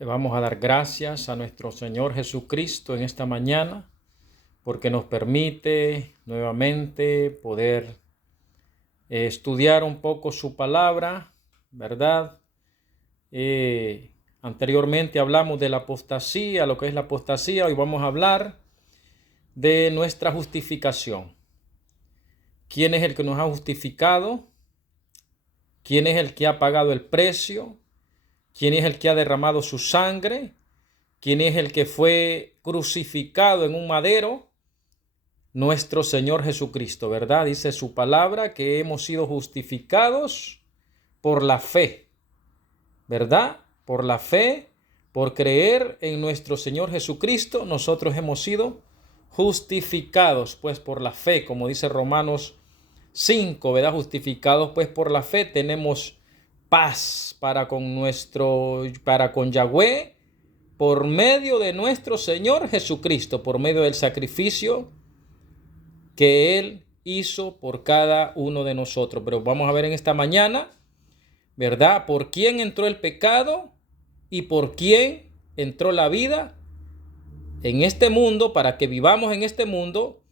Le vamos a dar gracias a nuestro Señor Jesucristo en esta mañana porque nos permite nuevamente poder estudiar un poco su palabra, ¿verdad? Anteriormente hablamos de la apostasía, lo que es la apostasía. Hoy vamos a hablar de nuestra justificación. ¿Quién es el que nos ha justificado? ¿Quién es el que ha pagado el precio? ¿Quién es el que ha derramado su sangre? ¿Quién es el que fue crucificado en un madero? Nuestro Señor Jesucristo, ¿verdad? Dice su palabra que hemos sido justificados por la fe, ¿verdad? Por la fe, por creer en nuestro Señor Jesucristo, nosotros hemos sido justificados, pues por la fe, como dice Romanos 5, ¿verdad? Justificados pues por la fe tenemos paz para con Yahweh por medio de nuestro Señor Jesucristo, por medio del sacrificio que Él hizo por cada uno de nosotros. Pero vamos a ver en esta mañana, ¿verdad? ¿Por quién entró el pecado y por quién entró la vida en este mundo para que vivamos en este mundo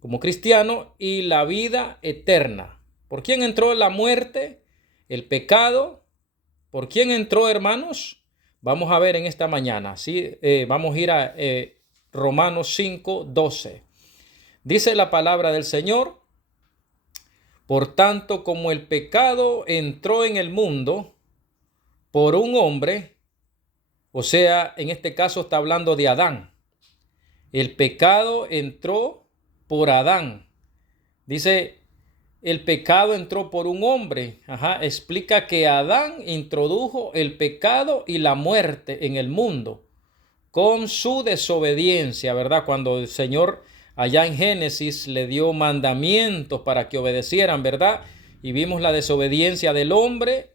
como cristianos y la vida eterna? ¿Por quién entró la muerte, el pecado? ¿Por quién entró, hermanos? Vamos a ver en esta mañana, ¿sí? Vamos a ir a Romanos 5:12. Dice la palabra del Señor: por tanto, como el pecado entró en el mundo por un hombre, o sea, en este caso está hablando de Adán. El pecado entró por Adán. Dice, el pecado entró por un hombre. Explica que Adán introdujo el pecado y la muerte en el mundo con su desobediencia, ¿verdad? Cuando el Señor allá en Génesis le dio mandamientos para que obedecieran, ¿verdad? Y vimos la desobediencia del hombre,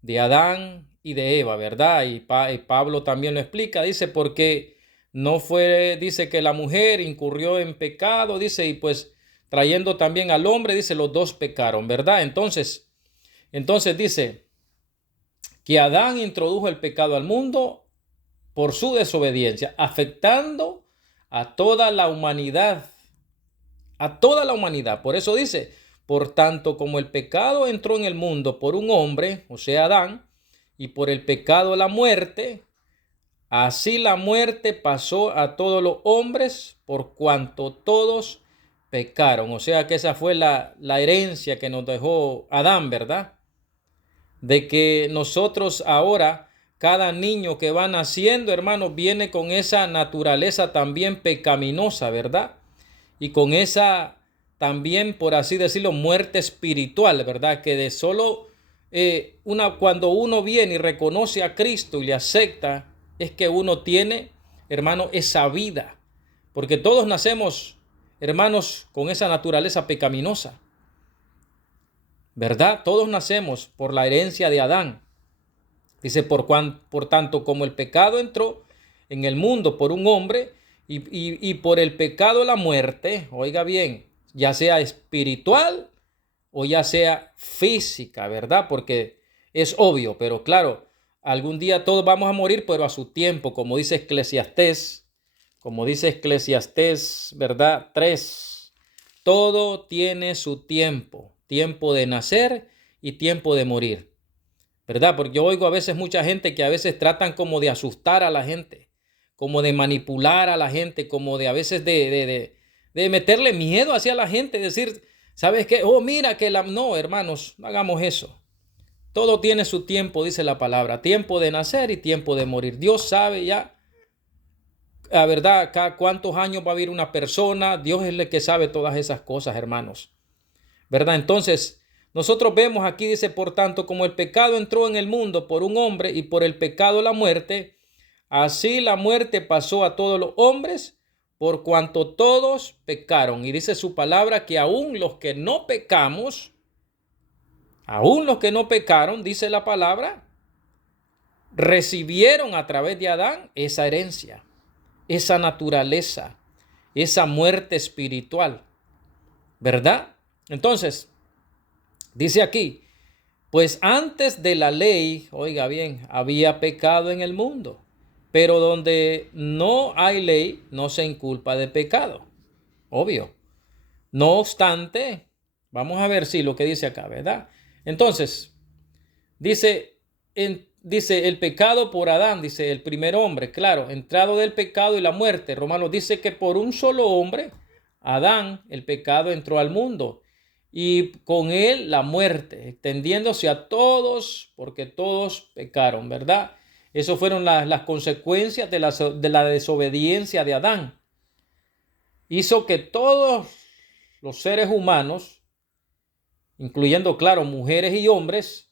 de Adán y de Eva, ¿verdad? Y Pablo también lo explica, dice, porque no fue, dice que la mujer incurrió en pecado, dice, y pues trayendo también al hombre, dice, los dos pecaron, ¿verdad? Entonces dice que Adán introdujo el pecado al mundo por su desobediencia, afectando a toda la humanidad, a toda la humanidad. Por eso dice, por tanto, como el pecado entró en el mundo por un hombre, o sea, Adán, y por el pecado la muerte, así la muerte pasó a todos los hombres por cuanto todos pecaron. O sea que esa fue la herencia que nos dejó Adán, ¿verdad? De que nosotros ahora, cada niño que va naciendo, hermanos, viene con esa naturaleza también pecaminosa, ¿verdad? Y con esa también, por así decirlo, muerte espiritual, ¿verdad? Que de solo cuando uno viene y reconoce a Cristo y le acepta, es que uno tiene, hermano, esa vida. Porque todos nacemos, hermanos, con esa naturaleza pecaminosa, ¿verdad? Todos nacemos por la herencia de Adán. Dice, por tanto, como el pecado entró en el mundo por un hombre y por el pecado la muerte, oiga bien, ya sea espiritual o ya sea física, ¿verdad? Porque es obvio, pero claro, algún día todos vamos a morir, pero a su tiempo, como dice Eclesiastés, ¿verdad? 3, todo tiene su tiempo, tiempo de nacer y tiempo de morir, ¿verdad? Porque yo oigo a veces mucha gente que a veces tratan como de asustar a la gente, como de manipular a la gente, como de a veces de meterle miedo hacia la gente, decir, ¿sabes qué? Oh, mira que la... No, hermanos, no hagamos eso. Todo tiene su tiempo, dice la palabra, tiempo de nacer y tiempo de morir. Dios sabe ya, la verdad, acá cuántos años va a vivir una persona. Dios es el que sabe todas esas cosas, hermanos, ¿verdad? Entonces, nosotros vemos aquí, dice, por tanto, como el pecado entró en el mundo por un hombre y por el pecado la muerte, así la muerte pasó a todos los hombres por cuanto todos pecaron. Y dice su palabra que aún los que no pecamos, aún los que no pecaron, dice la palabra, recibieron a través de Adán esa herencia, esa naturaleza, esa muerte espiritual, ¿verdad? Entonces, dice aquí, Pues antes de la ley, oiga bien, había pecado en el mundo, pero donde no hay ley, no se inculpa de pecado. Obvio. No obstante, vamos a ver si lo que dice acá, ¿verdad? Entonces, dice el pecado por Adán, dice el primer hombre, claro, entrado del pecado y la muerte. Romanos dice que por un solo hombre, Adán, el pecado entró al mundo y con él la muerte, extendiéndose a todos porque todos pecaron, ¿verdad? Esas fueron las consecuencias de la desobediencia de Adán. Hizo que todos los seres humanos, incluyendo, claro, mujeres y hombres,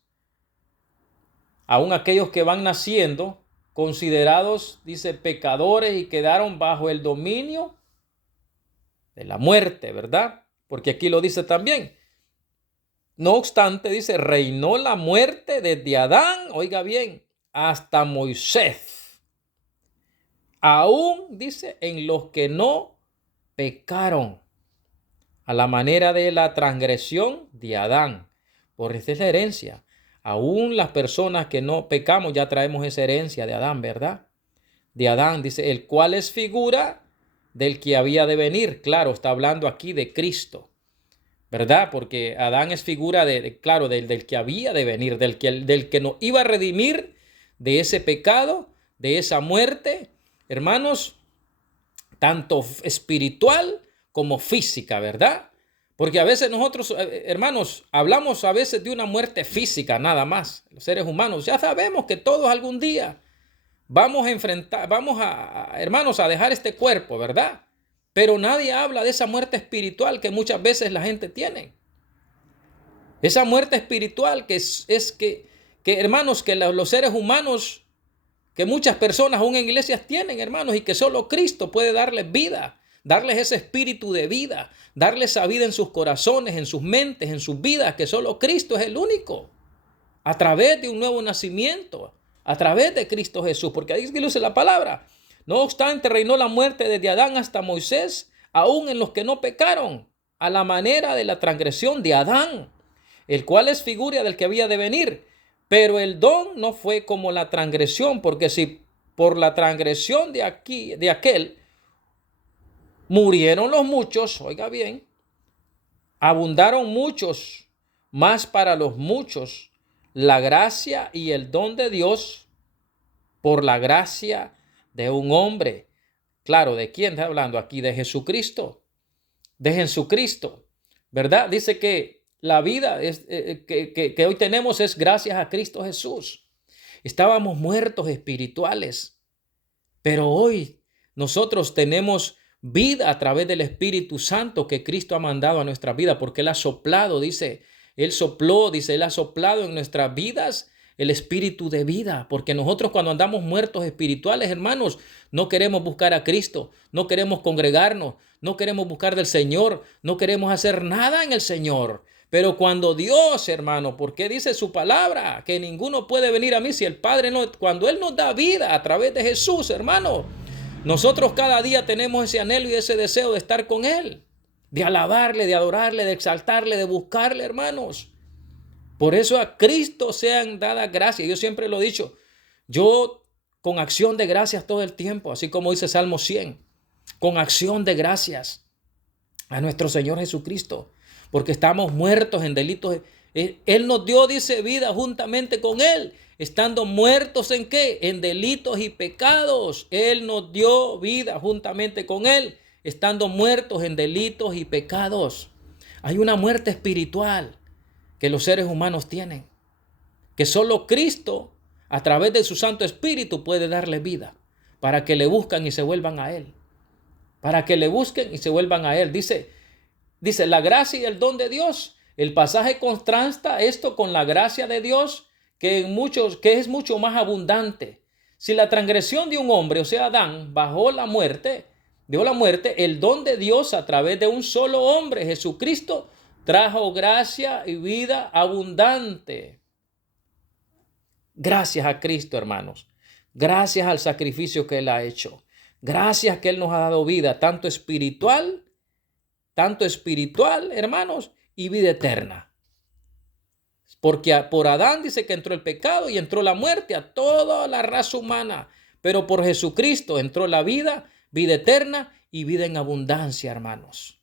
aun aquellos que van naciendo, considerados, dice, pecadores y quedaron bajo el dominio de la muerte, ¿verdad? Porque aquí lo dice también. No obstante, dice, reinó la muerte desde Adán, oiga bien, hasta Moisés. Aún, dice, en los que no pecaron, a la manera de la transgresión de Adán. Por esta es la herencia. Aún las personas que no pecamos ya traemos esa herencia de Adán, ¿verdad? De Adán, dice, el cual es figura del que había de venir. Claro, está hablando aquí de Cristo, ¿verdad? Porque Adán es figura claro, del que había de venir, del que nos iba a redimir de ese pecado, de esa muerte, hermanos, tanto espiritual como física, ¿verdad? Porque a veces nosotros, hermanos, hablamos a veces de una muerte física nada más. Los seres humanos ya sabemos que todos algún día vamos a enfrentar, hermanos, a dejar este cuerpo, ¿verdad? Pero nadie habla de esa muerte espiritual que muchas veces la gente tiene. Esa muerte espiritual que hermanos, que los seres humanos, que muchas personas aún en iglesias tienen, hermanos, y que solo Cristo puede darles vida, darles ese espíritu de vida, darles esa vida en sus corazones, en sus mentes, en sus vidas, que solo Cristo es el único, a través de un nuevo nacimiento, a través de Cristo Jesús, porque ahí dice la palabra. No obstante, reinó la muerte desde Adán hasta Moisés, aún en los que no pecaron, a la manera de la transgresión de Adán, el cual es figura del que había de venir. Pero el don no fue como la transgresión, porque si por la transgresión de aquel murieron los muchos, oiga bien, abundaron muchos, más para los muchos la gracia y el don de Dios por la gracia de un hombre. Claro, ¿de quién está hablando aquí? De Jesucristo. De Jesucristo, ¿verdad? Dice que la vida que hoy tenemos es gracias a Cristo Jesús. Estábamos muertos espirituales, pero hoy nosotros tenemos vida a través del Espíritu Santo que Cristo ha mandado a nuestra vida, porque Él ha soplado, dice, Él sopló, dice, Él ha soplado en nuestras vidas el espíritu de vida, porque nosotros cuando andamos muertos espirituales, hermanos, no queremos buscar a Cristo, no queremos congregarnos, no queremos buscar del Señor, no queremos hacer nada en el Señor. Pero cuando Dios, hermano, porque dice su palabra, que ninguno puede venir a mí si el Padre no, cuando Él nos da vida a través de Jesús, hermano, nosotros cada día tenemos ese anhelo y ese deseo de estar con Él, de alabarle, de adorarle, de exaltarle, de buscarle, hermanos. Por eso a Cristo sean dadas gracias. Yo siempre lo he dicho, yo con acción de gracias todo el tiempo, así como dice Salmo 100, con acción de gracias a nuestro Señor Jesucristo, porque estamos muertos en delitos. Él nos dio, dice, vida juntamente con Él, estando muertos ¿en qué? En delitos y pecados. Él nos dio vida juntamente con Él, estando muertos en delitos y pecados. Hay una muerte espiritual que los seres humanos tienen, que solo Cristo, a través de su Santo Espíritu, puede darle vida, para que le buscan y se vuelvan a Él. Para que le busquen y se vuelvan a Él. Dice la gracia y el don de Dios. El pasaje contrasta esto con la gracia de Dios, que es mucho más abundante. Si la transgresión de un hombre, o sea, Adán, dio la muerte, el don de Dios a través de un solo hombre, Jesucristo, trajo gracia y vida abundante. Gracias a Cristo, hermanos. Gracias al sacrificio que Él ha hecho. Gracias que Él nos ha dado vida, tanto espiritual, hermanos, y vida eterna. Porque por Adán dice que entró el pecado y entró la muerte a toda la raza humana. Pero por Jesucristo entró la vida, vida eterna y vida en abundancia, hermanos.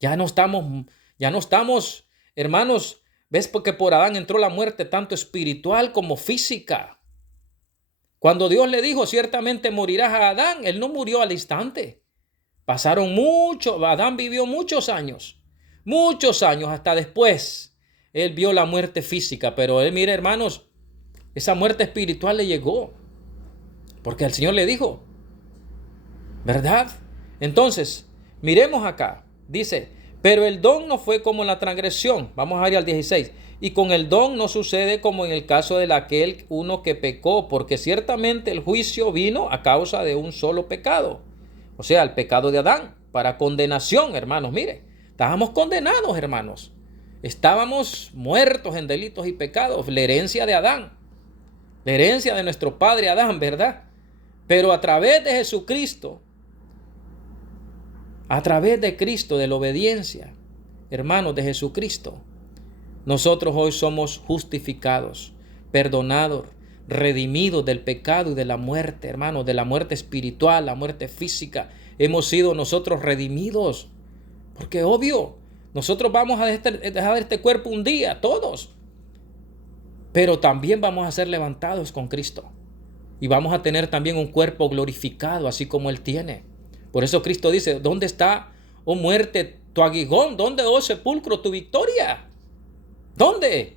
Ya no estamos, hermanos, ¿ves? Porque por Adán entró la muerte tanto espiritual como física. Cuando Dios le dijo, ciertamente morirás a Adán, él no murió al instante. Pasaron Adán vivió muchos años hasta después. Él vio la muerte física, pero él, mire, hermanos, esa muerte espiritual le llegó. Porque el Señor le dijo, ¿verdad? Entonces, miremos acá. Dice, pero el don no fue como la transgresión. Vamos a ir al 16. Y con el don no sucede como en el caso de aquel uno que pecó, porque ciertamente el juicio vino a causa de un solo pecado. O sea, el pecado de Adán, para condenación, hermanos. Mire, estábamos condenados, hermanos. Estábamos muertos en delitos y pecados, la herencia de Adán, la herencia de nuestro padre Adán, ¿verdad? Pero a través de Jesucristo, a través de Cristo, de la obediencia, hermanos, de Jesucristo, nosotros hoy somos justificados, perdonados, redimidos del pecado y de la muerte, hermanos, de la muerte espiritual, la muerte física. Hemos sido nosotros redimidos, porque obvio, nosotros vamos a dejar este cuerpo un día, todos. Pero también vamos a ser levantados con Cristo. Y vamos a tener también un cuerpo glorificado, así como Él tiene. Por eso Cristo dice, ¿dónde está, oh muerte, tu aguijón? ¿Dónde, oh sepulcro, tu victoria? ¿Dónde?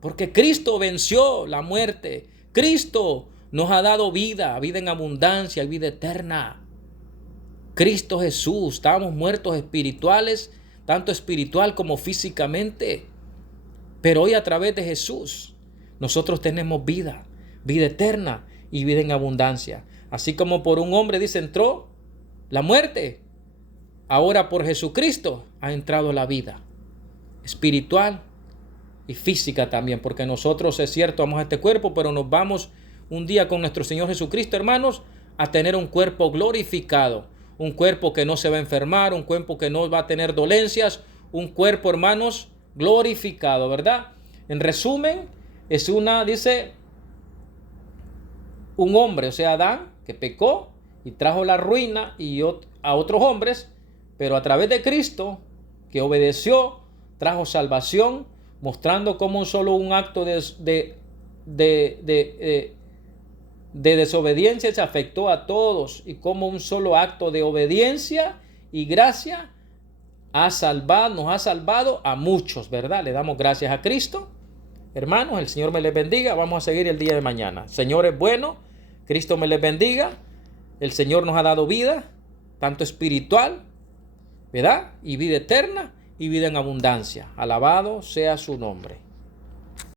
Porque Cristo venció la muerte. Cristo nos ha dado vida, vida en abundancia, vida eterna. Cristo Jesús, estábamos muertos espirituales, tanto espiritual como físicamente. Pero hoy a través de Jesús, nosotros tenemos vida, vida eterna y vida en abundancia. Así como por un hombre, dice, entró la muerte, ahora por Jesucristo ha entrado la vida espiritual y física también, porque nosotros, es cierto, vamos a este cuerpo, pero nos vamos un día con nuestro Señor Jesucristo, hermanos, a tener un cuerpo glorificado, un cuerpo que no se va a enfermar, un cuerpo que no va a tener dolencias, un cuerpo, hermanos, glorificado, ¿verdad? En resumen, dice, un hombre, o sea, Adán, que pecó y trajo la ruina a otros hombres, pero a través de Cristo, que obedeció, trajo salvación, mostrando cómo solo un acto de desobediencia se afectó a todos y cómo un solo acto de obediencia y gracia nos ha salvado a muchos, ¿verdad? Le damos gracias a Cristo. Hermanos, el Señor me les bendiga. Vamos a seguir el día de mañana. Señor es bueno, Cristo me les bendiga. El Señor nos ha dado vida, tanto espiritual, ¿verdad? Y vida eterna y vida en abundancia. Alabado sea su nombre.